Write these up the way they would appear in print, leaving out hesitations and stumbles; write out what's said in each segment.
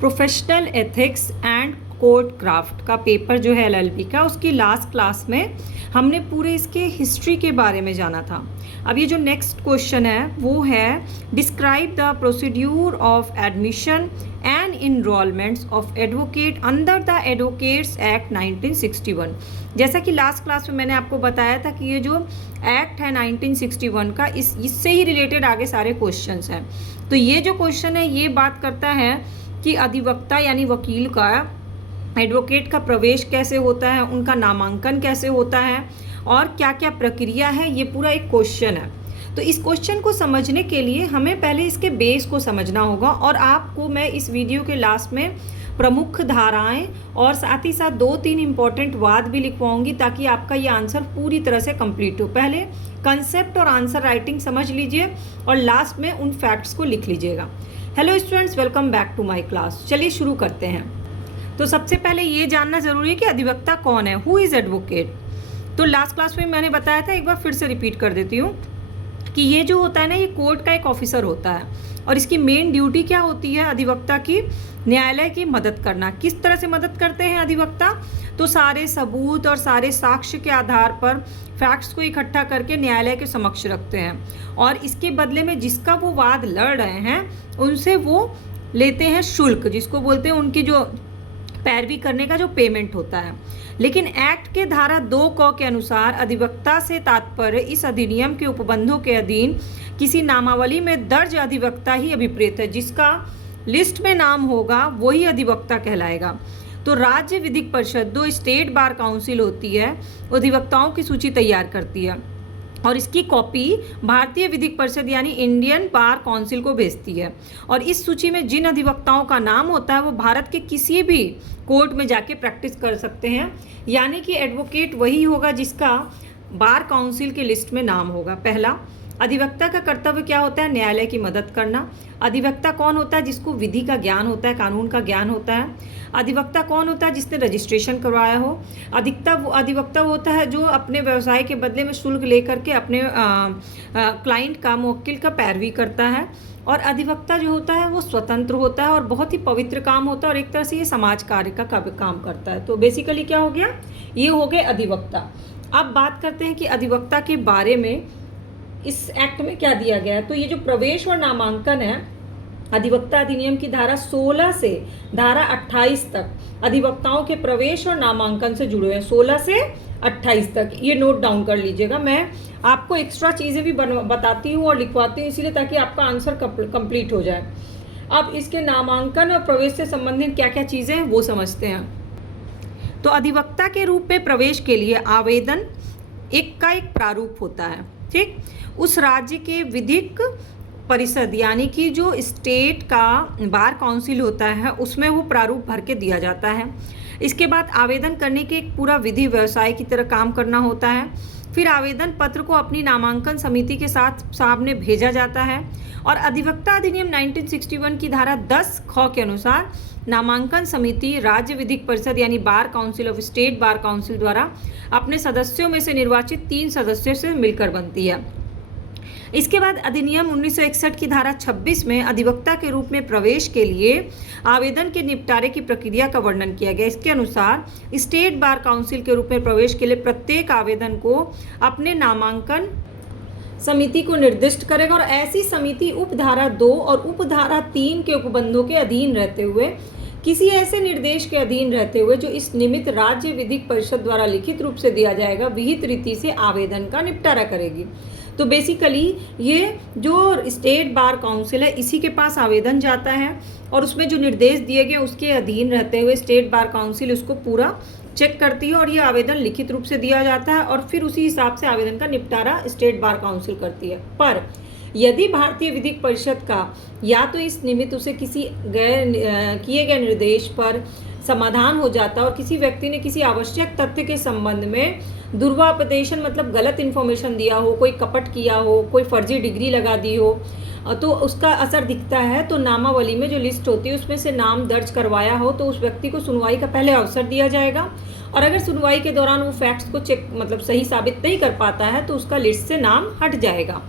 Professional ethics and code craft का paper जो है एलएलबी का, उसकी लास्ट क्लास में हमने पूरे इसके हिस्ट्री के बारे में जाना था। अब ये जो नेक्स्ट क्वेश्चन है वो है describe the procedure of admission and enrolments of advocate under the advocates act 1961। जैसा कि लास्ट क्लास में मैंने आपको बताया था कि ये जो एक्ट है 1961 का, इससे ही रिलेटेड आगे सारे क्वेश्चंस हैं। तो ये जो क्वेश्चन है ये बात करता है कि अधिवक्ता यानी वकील का, एडवोकेट का प्रवेश कैसे होता है, उनका नामांकन कैसे होता है और क्या क्या प्रक्रिया है, ये पूरा एक क्वेश्चन है। तो इस क्वेश्चन को समझने के लिए हमें पहले इसके बेस को समझना होगा और आपको मैं इस वीडियो के लास्ट में प्रमुख धाराएं और साथ ही साथ 2-3 इंपॉर्टेंट वाद भी लिखवाऊंगी ताकि आपका ये आंसर पूरी तरह से कंप्लीट हो। पहले कंसेप्ट और आंसर राइटिंग समझ लीजिए और लास्ट में उन फैक्ट्स को लिख लीजिएगा। Hello students, welcome back to my class. चलिए शुरू करते हैं। तो सबसे पहले ये जानना ज़रूरी है कि अधिवक्ता कौन है, हु इज़ एडवोकेट। तो लास्ट क्लास में मैंने बताया था, एक बार फिर से रिपीट कर देती हूँ कि ये जो होता है ना, ये कोर्ट का एक ऑफिसर होता है और इसकी मेन ड्यूटी क्या होती है अधिवक्ता की, न्यायालय की मदद करना। किस तरह से मदद करते हैं अधिवक्ता? तो सारे सबूत और सारे साक्ष्य के आधार पर फैक्ट्स को इकट्ठा करके न्यायालय के समक्ष रखते हैं और इसके बदले में जिसका वो वाद लड़ रहे हैं उनसे वो लेते हैं शुल्क, जिसको बोलते हैं उनकी जो पैरवी करने का जो पेमेंट होता है। लेकिन एक्ट के धारा 2 क के अनुसार अधिवक्ता से तात्पर्य इस अधिनियम के उपबंधों के अधीन किसी नामावली में दर्ज अधिवक्ता ही अभिप्रेत है। जिसका लिस्ट में नाम होगा वही अधिवक्ता कहलाएगा। तो राज्य विधिक परिषद, जो स्टेट बार काउंसिल होती है, अधिवक्ताओं की सूची तैयार करती है और इसकी कॉपी भारतीय विधिक परिषद यानी इंडियन बार काउंसिल को भेजती है। और इस सूची में जिन अधिवक्ताओं का नाम होता है वो भारत के किसी भी कोर्ट में जाके प्रैक्टिस कर सकते हैं। यानी कि एडवोकेट वही होगा जिसका बार काउंसिल की लिस्ट में नाम होगा। पहला, अधिवक्ता का कर्तव्य क्या होता है? न्यायालय की मदद करना। अधिवक्ता कौन होता है? जिसको विधि का ज्ञान होता है, कानून का ज्ञान होता है। अधिवक्ता कौन होता है? जिसने रजिस्ट्रेशन करवाया हो। अधिवक्ता होता है जो अपने व्यवसाय के बदले में शुल्क लेकर के अपने क्लाइंट का, मुवक्किल का पैरवी करता है। और अधिवक्ता जो होता है वो स्वतंत्र होता है और बहुत ही पवित्र काम होता है और एक तरह से ये समाज कार्य का काम करता है। तो बेसिकली क्या हो गया, ये हो गए अधिवक्ता। अब बात करते हैं कि अधिवक्ता के बारे में इस एक्ट में क्या दिया गया है। तो ये जो प्रवेश और नामांकन है, अधिवक्ता अधिनियम की धारा 16 से धारा 28 तक अधिवक्ताओं के प्रवेश और नामांकन से जुड़े हैं। 16 से 28 तक ये नोट डाउन कर लीजिएगा। मैं आपको एक्स्ट्रा चीज़ें भी बताती हूँ और लिखवाती हूँ इसीलिए ताकि आपका आंसर कंप्लीट हो जाए। अब इसके नामांकन और प्रवेश से संबंधित क्या क्या चीज़ें हैं वो समझते हैं। तो अधिवक्ता के रूप में प्रवेश के लिए आवेदन एक प्रारूप होता है, ठीक। उस राज्य के विधिक परिषद यानी कि जो स्टेट का बार काउंसिल होता है उसमें वो प्रारूप भर के दिया जाता है। इसके बाद आवेदन करने के एक पूरा विधि व्यवसाय की तरह काम करना होता है। फिर आवेदन पत्र को अपनी नामांकन समिति के साथ सामने भेजा जाता है और अधिवक्ता अधिनियम 1961 की धारा 10 ख के अनुसार नामांकन समिति राज्य विधिक परिषद यानी bar council of state bar council द्वारा अपने सदस्यों में से निर्वाचित 3 सदस्यों से मिलकर बनती है। इसके बाद अधिनियम 1961 की धारा 26 में अधिवक्ता के रूप में प्रवेश के लिए आवेदन के निपटारे की प्रक्रिया का वर्णन किया गया। इसके अनुसार स्टेट बार काउंसिल के रूप में प्रवेश के लिए प्रत्येक आवेदन को अपने नामांकन समिति को निर्दिष्ट करेगा और ऐसी समिति उपधारा 2 और उपधारा 3 के उपबंधों के अधीन रहते हुए, किसी ऐसे निर्देश के अधीन रहते हुए जो इस निमित्त राज्य विधिक परिषद द्वारा लिखित रूप से दिया जाएगा, विहित रीति से आवेदन का निपटारा करेगी। तो बेसिकली ये जो स्टेट बार काउंसिल है इसी के पास आवेदन जाता है और उसमें जो निर्देश दिए गए उसके अधीन रहते हुए स्टेट बार काउंसिल उसको पूरा चेक करती है और ये आवेदन लिखित रूप से दिया जाता है और फिर उसी हिसाब से आवेदन का निपटारा स्टेट बार काउंसिल करती है। पर यदि भारतीय विधिक परिषद का या तो इस निमित्त उसे किसी किए गए निर्देश पर समाधान हो जाता और किसी व्यक्ति ने किसी आवश्यक तथ्य के संबंध में दुर्वापदेशन मतलब गलत इन्फॉर्मेशन दिया हो, कोई कपट किया हो, कोई फर्जी डिग्री लगा दी हो, तो उसका असर दिखता है। तो नामावली में जो लिस्ट होती है उसमें से नाम दर्ज करवाया हो तो उस व्यक्ति को सुनवाई का पहले अवसर दिया जाएगा और अगर सुनवाई के दौरान वो फैक्ट्स को चेक मतलब सही साबित नहीं कर पाता है तो उसका लिस्ट से नाम हट जाएगा।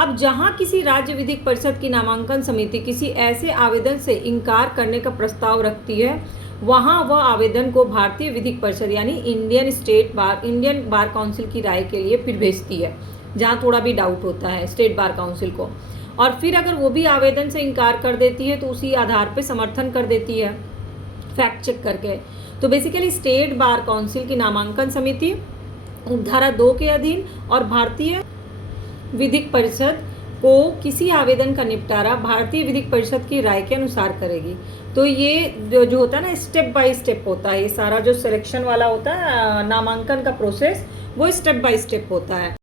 अब जहां किसी राज्य विधिक परिषद की नामांकन समिति किसी ऐसे आवेदन से इनकार करने का प्रस्ताव रखती है, वहां वह आवेदन को भारतीय विधिक परिषद यानी इंडियन बार काउंसिल की राय के लिए फिर भेजती है, जहां थोड़ा भी डाउट होता है स्टेट बार काउंसिल को। और फिर अगर वो भी आवेदन से इनकार कर देती है तो उसी आधार पर समर्थन कर देती है फैक्ट चेक करके। तो बेसिकली स्टेट बार काउंसिल की नामांकन समिति उपधारा 2 के अधीन और भारतीय विधिक परिषद को किसी आवेदन का निपटारा भारतीय विधिक परिषद की राय के अनुसार करेगी। तो ये जो होता है ना, स्टेप बाय स्टेप होता है, ये सारा जो सिलेक्शन वाला होता है नामांकन का प्रोसेस, वो स्टेप बाय स्टेप होता है।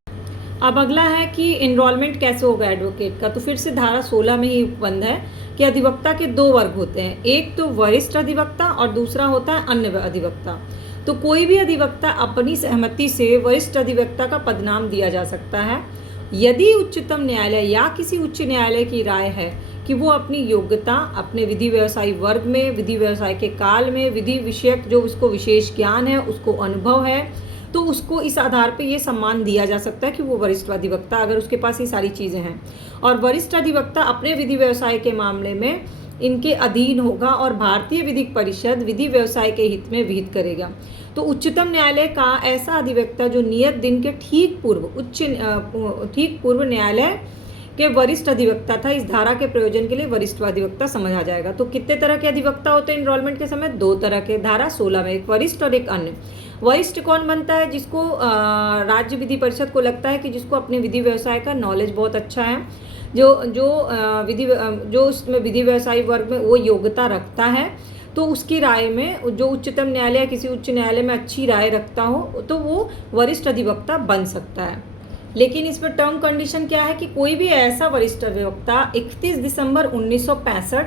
अब अगला है कि एनरोलमेंट कैसे होगा एडवोकेट का। तो फिर से धारा 16 में ही उपबंध है कि अधिवक्ता के 2 वर्ग होते हैं, एक तो वरिष्ठ अधिवक्ता और दूसरा होता है अन्य अधिवक्ता। तो कोई भी अधिवक्ता अपनी सहमति से वरिष्ठ अधिवक्ता का पदनाम दिया जा सकता है यदि उच्चतम न्यायालय या किसी उच्च न्यायालय की राय है कि वो अपनी योग्यता, अपने विधि व्यवसायी वर्ग में, विधि व्यवसाय के काल में, विधि विषयक जो उसको विशेष ज्ञान है, उसको अनुभव है, तो उसको इस आधार पे ये सम्मान दिया जा सकता है कि वो वरिष्ठ अधिवक्ता, अगर उसके पास ये सारी चीज़ें हैं। और वरिष्ठ अधिवक्ता अपने विधि व्यवसाय के मामले में इनके अधीन होगा और भारतीय विधिक परिषद विधि व्यवसाय के हित में विहित करेगा। तो उच्चतम न्यायालय का ऐसा अधिवक्ता जो नियत दिन के ठीक पूर्व न्यायालय के वरिष्ठ अधिवक्ता था, इस धारा के प्रयोजन के लिए वरिष्ठ अधिवक्ता समझा जाएगा। तो कितने तरह के अधिवक्ता होते हैं एनरोलमेंट के समय? 2 तरह के, धारा 16 में, एक वरिष्ठ और एक अन्य। वरिष्ठ कौन बनता है? जिसको राज्य विधि परिषद को लगता है कि जिसको अपने विधि व्यवसाय का नॉलेज बहुत अच्छा है, जो उसमें विधि व्यवसायी वर्ग में वो योग्यता रखता है, तो उसकी राय में जो उच्चतम न्यायालय या किसी उच्च न्यायालय में अच्छी राय रखता हो तो वो वरिष्ठ अधिवक्ता बन सकता है। लेकिन इसमें टर्म कंडीशन क्या है कि कोई भी ऐसा वरिष्ठ अधिवक्ता 31 दिसंबर 1965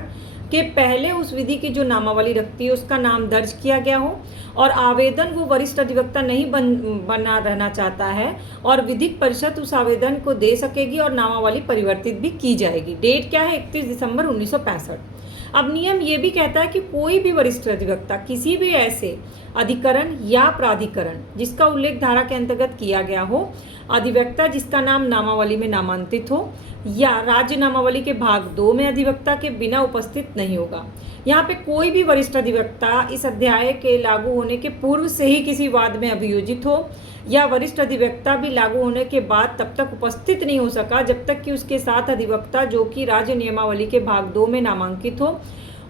के पहले उस विधि की जो नामावली रखती है उसका नाम दर्ज किया गया हो और आवेदन वो वरिष्ठ अधिवक्ता नहीं बना रहना चाहता है और विधिक परिषद उस आवेदन को दे सकेगी और नामावली परिवर्तित भी की जाएगी। डेट क्या है? 31 दिसंबर 1965। अब नियम ये भी कहता है कि कोई भी वरिष्ठ अधिवक्ता किसी भी ऐसे अधिकरण या प्राधिकरण जिसका उल्लेख धारा के अंतर्गत किया गया हो, अधिवक्ता जिसका नाम नामावली में नामांकित हो या राज्य नामावली के भाग 2 में अधिवक्ता के बिना उपस्थित नहीं होगा। यहाँ पे कोई भी वरिष्ठ अधिवक्ता इस अध्याय के लागू होने के पूर्व से ही किसी वाद में अभियोजित हो या वरिष्ठ अधिवक्ता भी लागू होने के बाद तब तक उपस्थित नहीं हो सका जब तक कि उसके साथ अधिवक्ता जो कि राज्य नियमावली के भाग 2 में नामांकित हो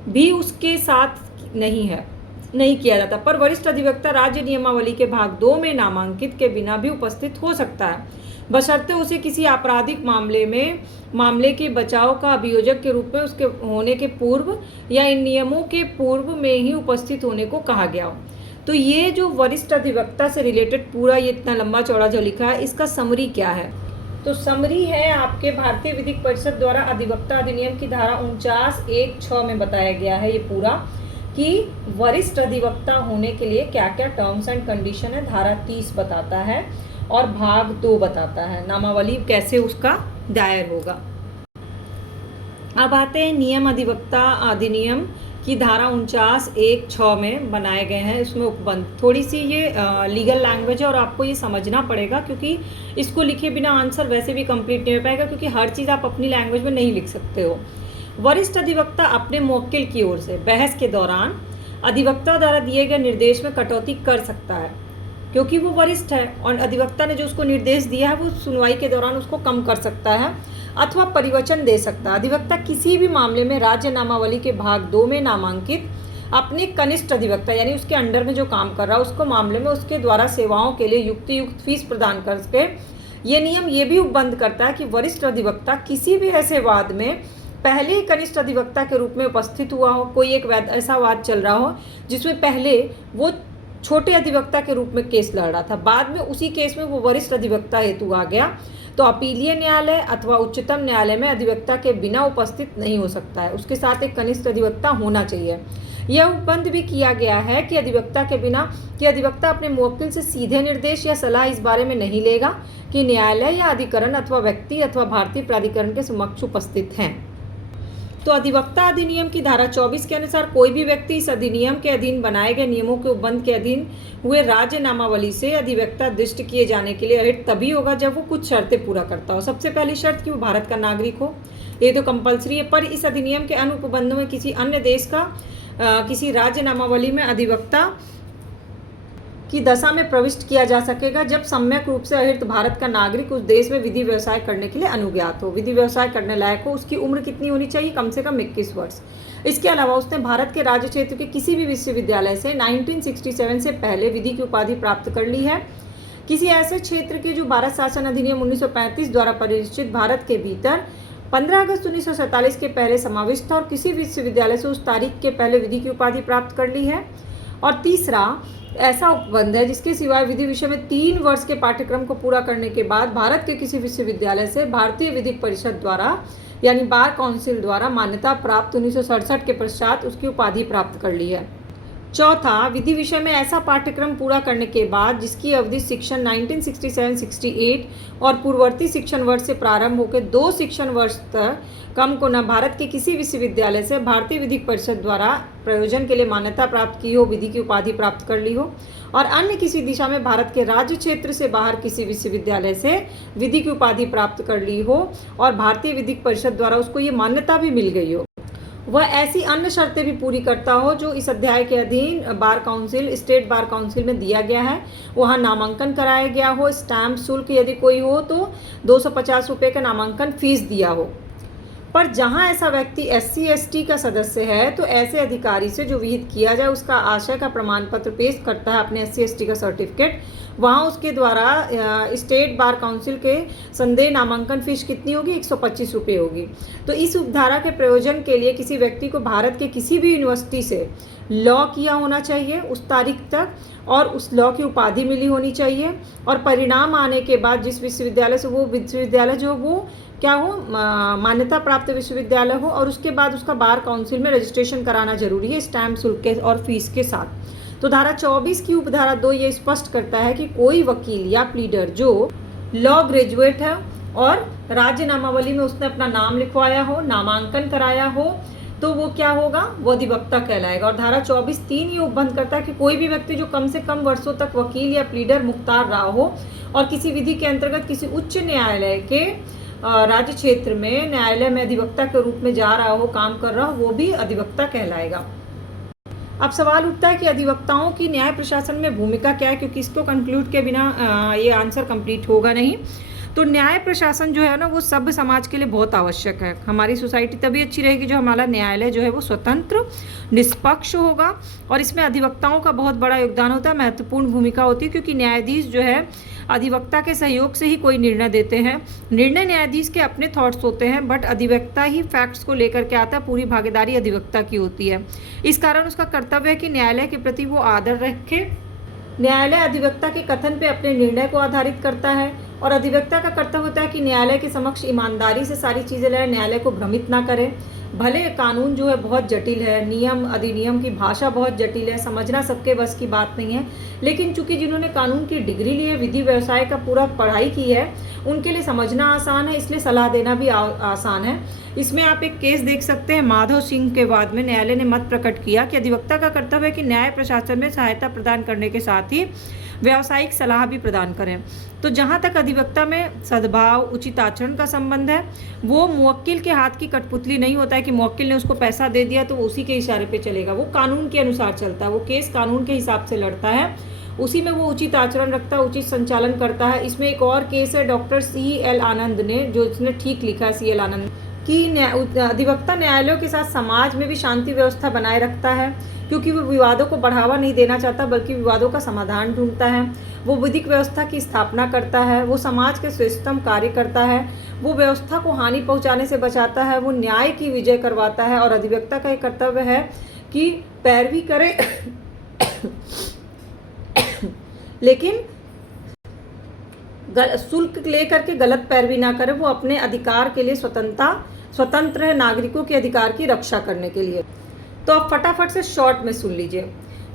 भी उसके साथ नहीं किया जाता। पर वरिष्ठ अधिवक्ता राज्य नियमावली के भाग 2 में नामांकित के बिना भी उपस्थित हो सकता है, बशर्ते उसे किसी आपराधिक मामले के बचाव का अभियोजक के रूप में उसके होने के पूर्व या इन नियमों के पूर्व में ही उपस्थित होने को कहा गया हो। तो ये जो वरिष्ठ अधिवक्ता से रिलेटेड पूरा ये इतना लंबा चौड़ा जो लिखा है, इसका समरी क्या है? तो समरी है आपके भारतीय विधिक परिषद द्वारा अधिवक्ता अधिनियम की धारा 49(1)(6) में बताया गया है ये पूरा कि वरिष्ठ अधिवक्ता होने के लिए क्या क्या टर्म्स एंड कंडीशन है। धारा 30 बताता है और भाग 2 बताता है नामावली कैसे उसका दायर होगा। अब आते हैं नियम अधिवक्ता अधिनियम की धारा 49(1)(6) में बनाए गए हैं इसमें उपबंध। थोड़ी सी ये लीगल लैंग्वेज है और आपको ये समझना पड़ेगा क्योंकि इसको लिखे बिना आंसर वैसे भी कंप्लीट नहीं हो पाएगा, क्योंकि हर चीज़ आप अपनी लैंग्वेज में नहीं लिख सकते हो। वरिष्ठ अधिवक्ता अपने मुवक्किल की ओर से बहस के दौरान अधिवक्ता द्वारा दिए गए निर्देश में कटौती कर सकता है क्योंकि वो वरिष्ठ है और अधिवक्ता ने जो उसको निर्देश दिया है वो सुनवाई के दौरान उसको कम कर सकता है अथवा परिवचन दे सकता है। अधिवक्ता किसी भी मामले में राज्य नामावली के भाग 2 में नामांकित अपने कनिष्ठ अधिवक्ता यानी उसके अंडर में जो काम कर रहा है उसको मामले में उसके द्वारा सेवाओं के लिए युक्त फीस प्रदान करके ये नियम ये भी उपबंध करता है कि वरिष्ठ अधिवक्ता किसी भी ऐसे वाद में पहले ही कनिष्ठ अधिवक्ता के रूप में उपस्थित हुआ हो, कोई एक ऐसा वाद चल रहा हो जिसमें पहले वो छोटे अधिवक्ता के रूप में केस लड़ रहा था, बाद में उसी केस में वो वरिष्ठ अधिवक्ता हेतु आ गया, तो अपीलीय न्यायालय अथवा उच्चतम न्यायालय में अधिवक्ता के बिना उपस्थित नहीं हो सकता है, उसके साथ एक कनिष्ठ अधिवक्ता होना चाहिए। यह उपबंध भी किया गया है कि अधिवक्ता अपने मुवक्किल से सीधे निर्देश या सलाह इस बारे में नहीं लेगा कि न्यायालय या अधिकरण अथवा व्यक्ति अथवा भारतीय प्राधिकरण के समक्ष उपस्थित हैं। तो अधिवक्ता अधिनियम की धारा 24 के अनुसार कोई भी व्यक्ति इस अधिनियम के अधीन बनाए गए नियमों के उपबंध के अधीन हुए राज्य नामावली से अधिवक्ता दृष्ट किए जाने के लिए अर्हित तभी होगा जब वो कुछ शर्तें पूरा करता हो। सबसे पहली शर्त कि वो भारत का नागरिक हो, ये तो कंपलसरी है। पर इस अधिनियम के अन्य उपबंधों में किसी अन्य देश का किसी राज्य नामावली में अधिवक्ता की दशा में प्रविष्ट किया जा सकेगा जब सम्यक रूप से अर्हित भारत का नागरिक उस देश में विधि व्यवसाय करने के लिए अनुज्ञात हो, विधि व्यवसाय करने लायक हो। उसकी उम्र कितनी होनी चाहिए? कम से कम 21 वर्ष। इसके अलावा उसने भारत के राज्य क्षेत्र के किसी भी विश्वविद्यालय से 1967 से पहले विधि की उपाधि प्राप्त कर ली है। किसी ऐसे क्षेत्र के जो भारत शासन अधिनियम 1935 द्वारा परिनिश्चित भारत के भीतर 15 अगस्त 1947 के पहले समाविष्ट था और किसी विश्वविद्यालय से उस तारीख के पहले विधि की उपाधि प्राप्त कर ली है। और तीसरा ऐसा उपबंध है जिसके सिवाय विधि विषय में 3 वर्ष के पाठ्यक्रम को पूरा करने के बाद भारत के किसी विश्वविद्यालय से भारतीय विधिक परिषद द्वारा यानी बार काउंसिल द्वारा मान्यता प्राप्त 1967 के पश्चात उसकी उपाधि प्राप्त कर ली है। चौथा, विधि विषय में ऐसा पाठ्यक्रम पूरा करने के बाद जिसकी अवधि शिक्षण 1967-68 और पूर्ववर्ती शिक्षण वर्ष से प्रारंभ होकर 2 शिक्षण वर्ष तक कम को न भारत के किसी विश्वविद्यालय से भारतीय विधिक परिषद द्वारा प्रयोजन के लिए मान्यता प्राप्त की हो, विधि की उपाधि प्राप्त कर ली हो, और अन्य किसी दिशा में भारत के राज्य क्षेत्र से बाहर किसी विश्वविद्यालय से विधि की उपाधि प्राप्त कर ली हो और भारतीय विधिक परिषद द्वारा उसको ये मान्यता भी मिल गई हो। वह ऐसी अन्य शर्तें भी पूरी करता हो जो इस अध्याय के अधीन bar council, state bar council में दिया गया है। वहाँ नामांकन कराया गया हो, स्टैम्प शुल्क यदि कोई हो तो 250 रुपये का नामांकन फीस दिया हो। पर जहाँ ऐसा व्यक्ति SC/ST का सदस्य है तो ऐसे अधिकारी से जो विहित किया जाए उसका आशय का प्रमाण पत्र पेश करता है, अपने SC/ST का सर्टिफिकेट, वहाँ उसके द्वारा स्टेट बार काउंसिल के संदेह नामांकन फीस कितनी होगी? 125 रुपये होगी। तो इस उपधारा के प्रयोजन के लिए किसी व्यक्ति को भारत के किसी भी यूनिवर्सिटी से लॉ किया होना चाहिए उस तारीख तक और उस लॉ की उपाधि मिली होनी चाहिए और परिणाम आने के बाद जिस विश्वविद्यालय से वो विश्वविद्यालय जो वो क्या हो मान्यता प्राप्त विश्वविद्यालय हो और उसके बाद उसका बार काउंसिल में रजिस्ट्रेशन कराना जरूरी है स्टैम्प शुल्क के और फीस के साथ। तो धारा 24 की उपधारा 2 ये स्पष्ट करता है कि कोई वकील या प्लीडर जो लॉ ग्रेजुएट है और राज्य नामावली में उसने अपना नाम लिखवाया हो, नामांकन कराया हो, तो वो क्या होगा? वो अधिवक्ता कहलाएगा। और धारा 24(3) ये उपबंध करता है कि कोई भी व्यक्ति जो कम से कम वर्षों तक वकील या प्लीडर मुख्तार रहा हो और किसी विधि के अंतर्गत किसी उच्च न्यायालय के राज्य क्षेत्र में न्यायालय में अधिवक्ता के रूप में जा रहा हो, काम कर रहा हो, वो भी अधिवक्ता कहलाएगा। अब सवाल उठता है कि अधिवक्ताओं की न्याय प्रशासन में भूमिका क्या है, क्योंकि इसको कंक्लूड के बिना ये आंसर कंप्लीट होगा नहीं। तो न्याय प्रशासन जो है ना वो सभ्य समाज के लिए बहुत आवश्यक है। हमारी सोसाइटी तभी अच्छी रहेगी जो हमारा न्यायालय जो है वो स्वतंत्र निष्पक्ष होगा और इसमें अधिवक्ताओं का बहुत बड़ा योगदान होता है, महत्वपूर्ण भूमिका होती है, क्योंकि न्यायाधीश जो है अधिवक्ता के सहयोग से ही कोई निर्णय देते हैं। निर्णय न्यायाधीश के अपने थॉट्स होते हैं बट अधिवक्ता ही फैक्ट्स को लेकर के आता है, पूरी भागीदारी अधिवक्ता की होती है। इस कारण उसका कर्तव्य है कि न्यायालय के प्रति वो आदर रखे। न्यायालय अधिवक्ता के कथन पे अपने निर्णय को आधारित करता है और अधिवक्ता का कर्तव्य होता है कि न्यायालय के समक्ष ईमानदारी से सारी चीज़ें लाए, न्यायालय को भ्रमित ना करे। भले कानून जो है बहुत जटिल है, नियम अधिनियम की भाषा बहुत जटिल है, समझना सबके बस की बात नहीं है, लेकिन चूंकि जिन्होंने कानून की डिग्री ली है, विधि व्यवसाय का पूरा पढ़ाई की है, उनके लिए समझना आसान है, इसलिए सलाह देना भी आसान है। इसमें आप एक केस देख सकते हैं, माधव सिंह के बाद में न्यायालय ने मत प्रकट किया कि अधिवक्ता का कर्तव्य है कि न्याय प्रशासन में सहायता प्रदान करने के साथ ही व्यावसायिक सलाह भी प्रदान करें। तो जहाँ तक अधिवक्ता में सद्भाव उचित आचरण का संबंध है, वो मुवक्किल के हाथ की कठपुतली नहीं होता है कि मुवक्किल ने उसको पैसा दे दिया तो वो उसी के इशारे पे चलेगा। वो कानून के अनुसार चलता है, वो केस कानून के हिसाब से लड़ता है, उसी में वो उचित आचरण रखता है, उचित संचालन करता है। इसमें एक और केस है डॉक्टर CL आनंद ने, जो इसने ठीक लिखा है, CL आनंद कि अधिवक्ता न्यायालयों के साथ समाज में भी शांति व्यवस्था बनाए रखता है, क्योंकि वो विवादों को बढ़ावा नहीं देना चाहता बल्कि विवादों का समाधान ढूंढता है। वो विधिक व्यवस्था की स्थापना करता है, वो समाज के श्रेष्ठतम कार्य करता है, वो व्यवस्था को हानि पहुंचाने से बचाता है, वो न्याय की विजय करवाता है। और अधिवक्ता का एक कर्तव्य है कि पैरवी करे लेकिन शुल्क लेकर के गलत पैरवी ना करे। वो अपने अधिकार के लिए स्वतंत्र है, नागरिकों के अधिकार की रक्षा करने के लिए। तो अब फटाफट से शॉर्ट में सुन लीजिए।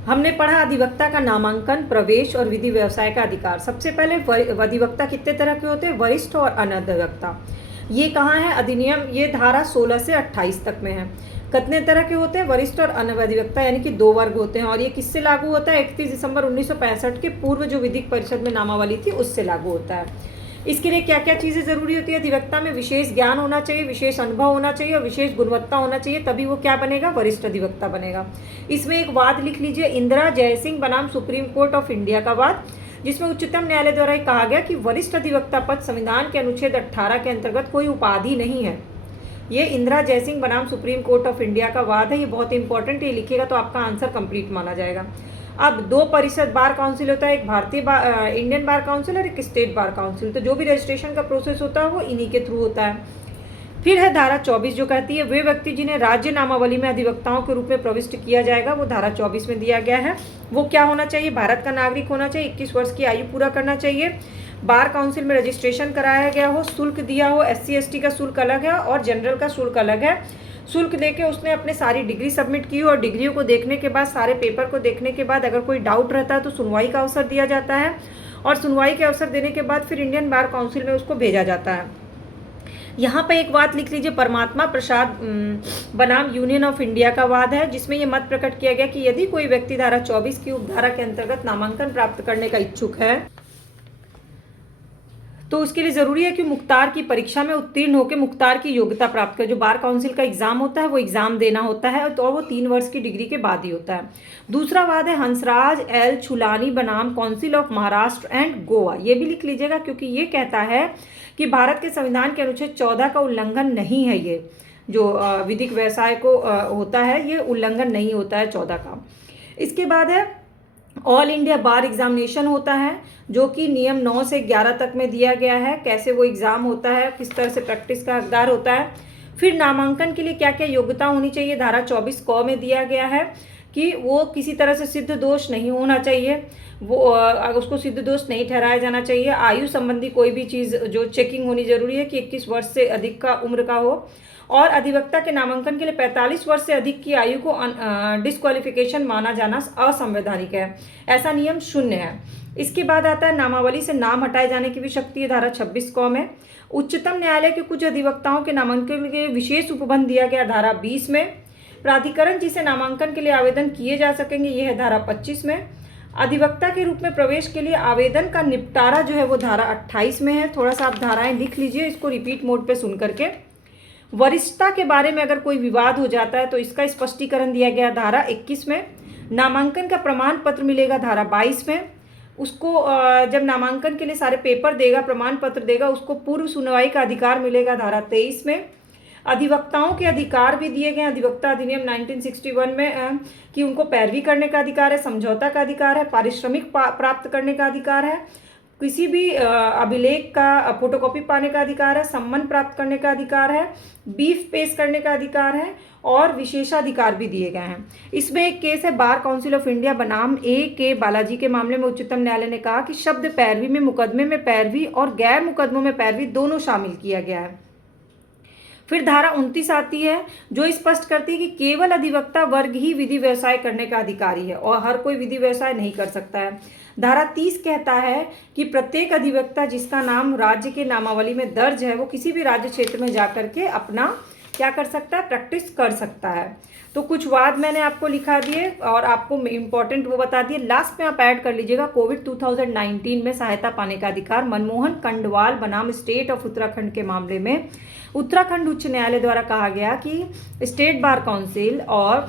हमने पढ़ा अधिवक्ता का नामांकन, प्रवेश और विधि व्यवसाय का अधिकार। सबसे पहले अधिवक्ता कितने तरह के होते हैं? वरिष्ठ और अनधिवक्ता। ये कहाँ है अधिनियम, ये धारा 16 से 28 तक में है। कितने तरह के होते हैं, वरिष्ठ और अन्य अधिवक्ता, यानी कि 2 वर्ग होते हैं। और ये किससे लागू होता है, 31 दिसंबर 1965 के पूर्व जो विधिक परिषद में नामावली थी उससे लागू होता है। इसके लिए क्या क्या चीज़ें ज़रूरी होती है, अधिवक्ता में विशेष ज्ञान होना चाहिए, विशेष अनुभव होना चाहिए और विशेष गुणवत्ता होना चाहिए, तभी वो क्या बनेगा, वरिष्ठ अधिवक्ता बनेगा। इसमें एक वाद लिख लीजिए, इंदिरा जयसिंह बनाम सुप्रीम कोर्ट ऑफ इंडिया का वाद, जिसमें उच्चतम न्यायालय द्वारा ये कहा गया कि वरिष्ठ अधिवक्ता पद संविधान के अनुच्छेद 18 के अंतर्गत कोई उपाधि नहीं है। ये इंदिरा जयसिंह बनाम सुप्रीम कोर्ट ऑफ इंडिया का वाद है, ये बहुत इंपॉर्टेंट, ये लिखिएगा तो आपका आंसर कंप्लीट माना जाएगा। अब 2 परिषद बार काउंसिल होता है, एक भारतीय इंडियन बार काउंसिल और एक स्टेट बार काउंसिल। तो जो भी रजिस्ट्रेशन का प्रोसेस होता है वो इन्हीं के थ्रू होता है। फिर है धारा 24 जो कहती है वे व्यक्ति जिन्हें राज्य नामावली में अधिवक्ताओं के रूप में प्रविष्ट किया जाएगा, वो धारा 24 में दिया गया है। वो क्या होना चाहिए, भारत का नागरिक होना चाहिए, 21 वर्ष की आयु पूरा करना चाहिए, बार काउंसिल में रजिस्ट्रेशन कराया गया हो, शुल्क दिया हो, SC ST का शुल्क अलग है और जनरल का शुल्क अलग है। शुल्क देके उसने अपने सारी डिग्री सबमिट की और डिग्रियों को देखने के बाद, सारे पेपर को देखने के बाद अगर कोई डाउट रहता है तो सुनवाई का अवसर दिया जाता है और सुनवाई के अवसर देने के बाद फिर इंडियन बार काउंसिल में उसको भेजा जाता है। यहाँ पर एक बात लिख लीजिए, परमात्मा प्रसाद बनाम यूनियन ऑफ इंडिया का वाद है, जिसमें यह मत प्रकट किया गया कि यदि कोई व्यक्ति धारा 24 की उपधारा के अंतर्गत नामांकन प्राप्त करने का इच्छुक है तो उसके लिए ज़रूरी है कि मुख्तार की परीक्षा में उत्तीर्ण होकर मुख्तार की योग्यता प्राप्त करे। जो बार काउंसिल का एग्जाम होता है वो एग्जाम देना होता है तो वो 3 वर्ष की डिग्री के बाद ही होता है। दूसरा वाद है हंसराज एल छुलानी बनाम council of Maharashtra and Goa. ये भी लिख लीजिएगा क्योंकि ये कहता है कि भारत के संविधान के अनुच्छेद 14 का उल्लंघन नहीं है, ये जो विधिक व्यवसाय को होता है ये उल्लंघन नहीं होता है 14 का। इसके बाद है ऑल इंडिया बार एग्जामिनेशन होता है जो कि नियम 9 से 11 तक में दिया गया है, कैसे वो एग्ज़ाम होता है, किस तरह से प्रैक्टिस का हकदार होता है। फिर नामांकन के लिए क्या क्या योग्यता होनी चाहिए, धारा 24 क में दिया गया है कि वो किसी तरह से सिद्ध दोष नहीं होना चाहिए, वो उसको सिद्ध दोष नहीं ठहराया जाना चाहिए। आयु संबंधी कोई भी चीज़ जो चेकिंग होनी जरूरी है कि 21 वर्ष से अधिक का उम्र का हो और अधिवक्ता के नामांकन के लिए 45 वर्ष से अधिक की आयु को डिस्क्वालिफिकेशन माना जाना असंवैधानिक है, ऐसा नियम 0 है। इसके बाद आता है नामावली से नाम हटाए जाने की भी शक्ति है, धारा 26 क में। उच्चतम न्यायालय के कुछ अधिवक्ताओं के नामांकन के लिए विशेष उपबंध दिया गया धारा 20 में। प्राधिकरण जिसे नामांकन के लिए आवेदन किए जा सकेंगे ये है धारा 25 में। अधिवक्ता के रूप में प्रवेश के लिए आवेदन का निपटारा जो है वो धारा 28 में है। थोड़ा सा आप धाराएं लिख लीजिए इसको रिपीट मोड पे सुन करके। वरिष्ठता के बारे में अगर कोई विवाद हो जाता है तो इसका स्पष्टीकरण दिया गया धारा 21 में। नामांकन का प्रमाण पत्र मिलेगा धारा 22 में। उसको जब नामांकन के लिए सारे पेपर देगा, प्रमाण पत्र देगा, उसको पूर्व सुनवाई का अधिकार मिलेगा धारा 23 में। अधिवक्ताओं के अधिकार भी दिए गए अधिवक्ता अधिनियम 1961 में कि उनको पैरवी करने का अधिकार है, समझौता का अधिकार है, पारिश्रमिक प्राप्त करने का अधिकार है, किसी भी अभिलेख का फोटोकॉपी पाने का अधिकार है, सम्मान प्राप्त करने का अधिकार है, बीफ पेश करने का अधिकार है और विशेषाधिकार भी दिए गए हैं। इसमें एक केस है बार काउंसिल ऑफ इंडिया बनाम A.K. बालाजी के मामले में उच्चतम न्यायालय ने कहा कि शब्द पैरवी में मुकदमे में पैरवी और गैर मुकदमों में पैरवी दोनों शामिल किया गया है। फिर धारा 29 आती है जो स्पष्ट करती है कि केवल अधिवक्ता वर्ग ही विधि व्यवसाय करने का अधिकारी है और हर कोई विधि व्यवसाय नहीं कर सकता है। धारा 30 कहता है कि प्रत्येक अधिवक्ता जिसका नाम राज्य के नामावली में दर्ज है वो किसी भी राज्य क्षेत्र में जाकर के अपना क्या कर सकता है, प्रैक्टिस कर सकता है। तो कुछ वाद मैंने आपको लिखा दिए और आपको इम्पोर्टेंट वो बता दिए। लास्ट में आप ऐड कर लीजिएगा कोविड 2019 में सहायता पाने का अधिकार। मनमोहन कंडवाल बनाम स्टेट ऑफ उत्तराखंड के मामले में उत्तराखंड उच्च न्यायालय द्वारा कहा गया कि स्टेट बार काउंसिल और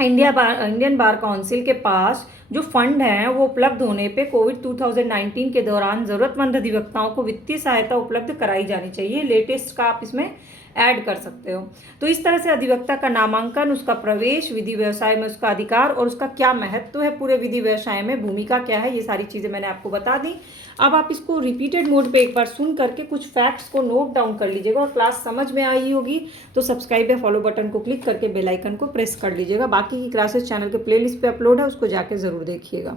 इंडियन बार काउंसिल के पास जो फंड हैं वो उपलब्ध होने पे कोविड 2019 के दौरान ज़रूरतमंद अधिवक्ताओं को वित्तीय सहायता उपलब्ध कराई जानी चाहिए। लेटेस्ट का आप इसमें ऐड कर सकते हो। तो इस तरह से अधिवक्ता का नामांकन, उसका प्रवेश, विधि व्यवसाय में उसका अधिकार और उसका क्या महत्व है पूरे विधि व्यवसाय में, भूमिका क्या है, ये सारी चीज़ें मैंने आपको बता दी। अब आप इसको रिपीटेड मोड पे एक बार सुन करके कुछ फैक्ट्स को नोट डाउन कर लीजिएगा और क्लास समझ में आई होगी तो सब्सक्राइब या फॉलो बटन को क्लिक करके बेल आइकन को प्रेस कर लीजिएगा। बाकी की क्लासेस चैनल के प्लेलिस्ट पे अपलोड है, उसको जाके ज़रूर देखिएगा।